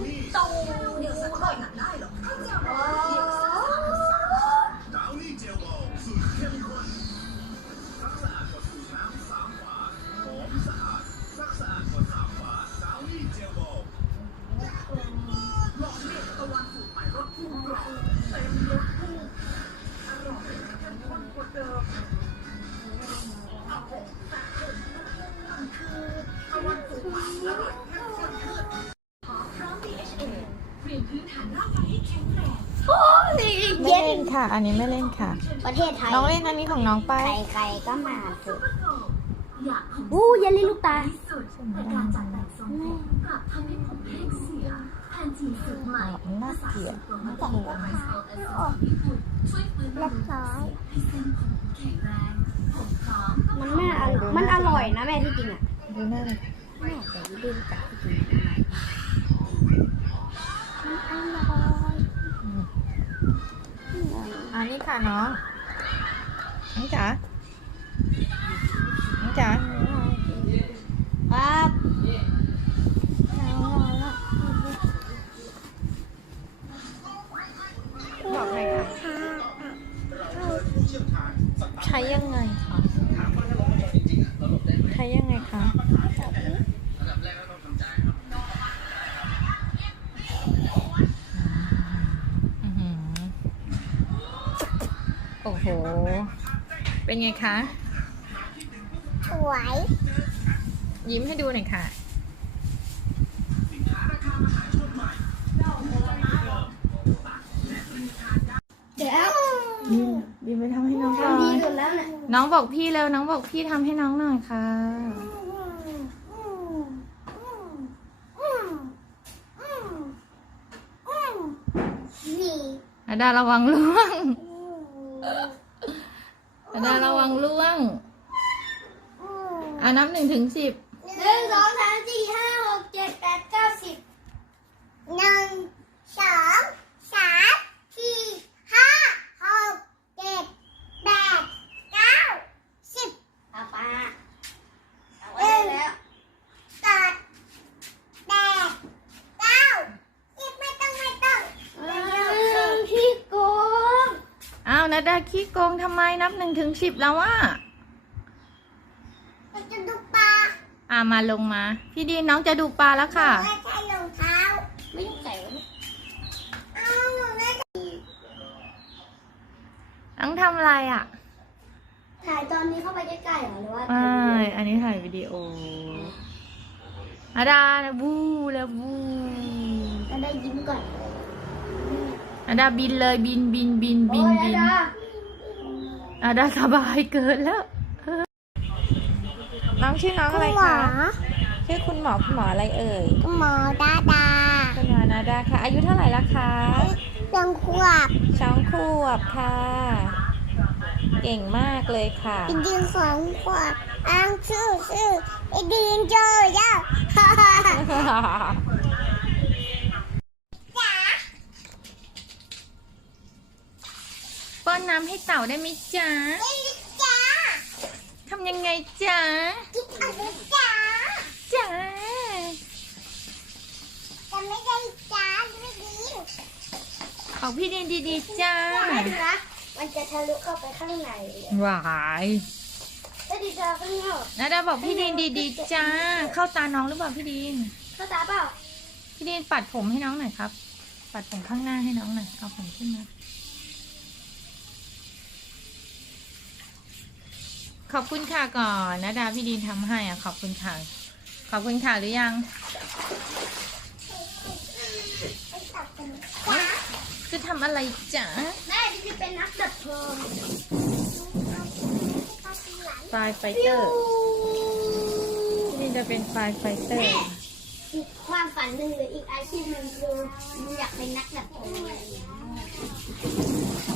เป็นตูเดี๋ยวสักหน่อยหนักได้เหรอโอ้ดาวนี่เจลบอลสูตรเข้มข้นซักสะอาดกว่าสูตรน้ำสามฝาหอมสะอาดซักสะอาดกว่าสามฝาดาวนี่เจลบอลลองเรียกตะวันสูตรใหม่รสพุ่งกรอบเต็มรสพุ่งอร่อยเข้มข้นกว่าเดิมเอาผมแต่ผมมันคือตะวันสูตรใหม่อร่อย กายให้แข็งแรงไม่เล่นค่ะ อันนี้ไม่เล่นค่ะ ประเทศไทยน้องเล่นอันนี้ของน้องไป ใครๆก็มาเถอะอยากผมอู้เยลลี่ลูกตาที่สุดแต่การจัดแต่งทรงผมกลับทำให้ผมแห้งเสียแทนทีสุดใหม่น่าเกลียดตัวมันบอกว่าไมโครเอสญี่ปุ่นช่วยฟื้นบำรุงเส้นให้เส้นผมแข็งแรงผมพร้อมมันน่าอร่อยมันอร่อยนะแม่ที่จริงอะดูหน้าเลยแม่แต่ยืดจากที่จริงมัน อันนี้ค่ะน้องน้องจ๋าน้องจ๋าครับบอกเลยค่ะใช้ยังไงคะใช้ยังไงคะ อื้อหือ โอ้โห เป็นไงคะ สวย ยิ้มให้ดูหน่อยค่ะ เดี๋ยวบินบินไปทำให้น้องก่อทำดีนสุดแล้วเนี่ยน้องบอกพี่เร็วน้องบอกพี่ทำให้น้องหน่อยค่ะนี่อาดาระวังล่วงอาดาระวังล่วง อะนับหนึ่งถึงสิบหนึ่งสองสามสี่ห้าหกเจ็ดแปดเก้าสิบหนึ่งสองสามสี่ห้าหกเจ็ดแปดเก้าสิบเอาปาเอาไว้แล้วตัดแปดเก้าสิบไม่ต้องไม่ต้องพี่โกงอ้าวนาดาขี้โกงทำไมนับหนึ่งถึงสิบแล้ววะเราจะดูปลา อ่ามาลงมา พี่ดีนน้องจะดูปลาแล้วค่ะ ไม่ใช่รองเท้าไม่ต้องใส่เอาหนูน่าจะน้องทำอะไรอะ ถ่ายตอนนี้เข้าไปใกล้ๆเหรอหรือว่าไม่อันนี้ถ่ายวิดีโออาดานะบูแล้วบูจะได้ยิ้มก่อนอาดาบินเลยบินบินบินบินบินโอ้ยอาดาอาดาสบายเกินแล้ว น้องชื่อน้องอะไรคะ ชื่อคุณหมอคุณหมออะไรเอ่ย คุณหมอดาดา คุณหมอนาดาค่ะ อายุเท่าไหร่ละคะยังขวบสองขวบค่ะ เก่งมากเลยค่ะจริงๆสองขวบอ้างชื่อชื่อไอ้ดีนเจอย่าฮ่าฮ่าฮ่าป้อนน้ำให้เต่าได้ไหมจ๊ะจ้า ทำยังไงจ๊ะกิ๊กอะไรจ้าจ๊ะจะไม่ได้จ้าไม่ดีบอกพี่ดีดีๆจ้าไม่ดีนะมันจะทะลุเข้าไปข้างในหวายแล้วดีจะข้างนอกนาดาบอกพี่ดีนดีๆจ้า เข้าตาน้องหรือเปล่าพี่ดีนเข้าตาเปล่าพี่ดีนปัดผมให้น้องหน่อยครับ ปัดผมข้างหน้าให้น้องหน่อย เอาผมขึ้นมา ขอบคุณค่ะก่อนนาดาพี่ดีนทำให้อะขอบคุณค่ะ ขอบคุณค่ะหรือยังไปตัดกันจะทำอะไรจ๊ะแม่ดิจะเป็นนักดับเพลิงไฟไฟเตอร์พี่ดีนจะเป็นไฟไฟเตอร์อีกความฝันหนึ่งหรืออีกอาชีพหนึ่งคืออยากเป็นนักดับเพลิง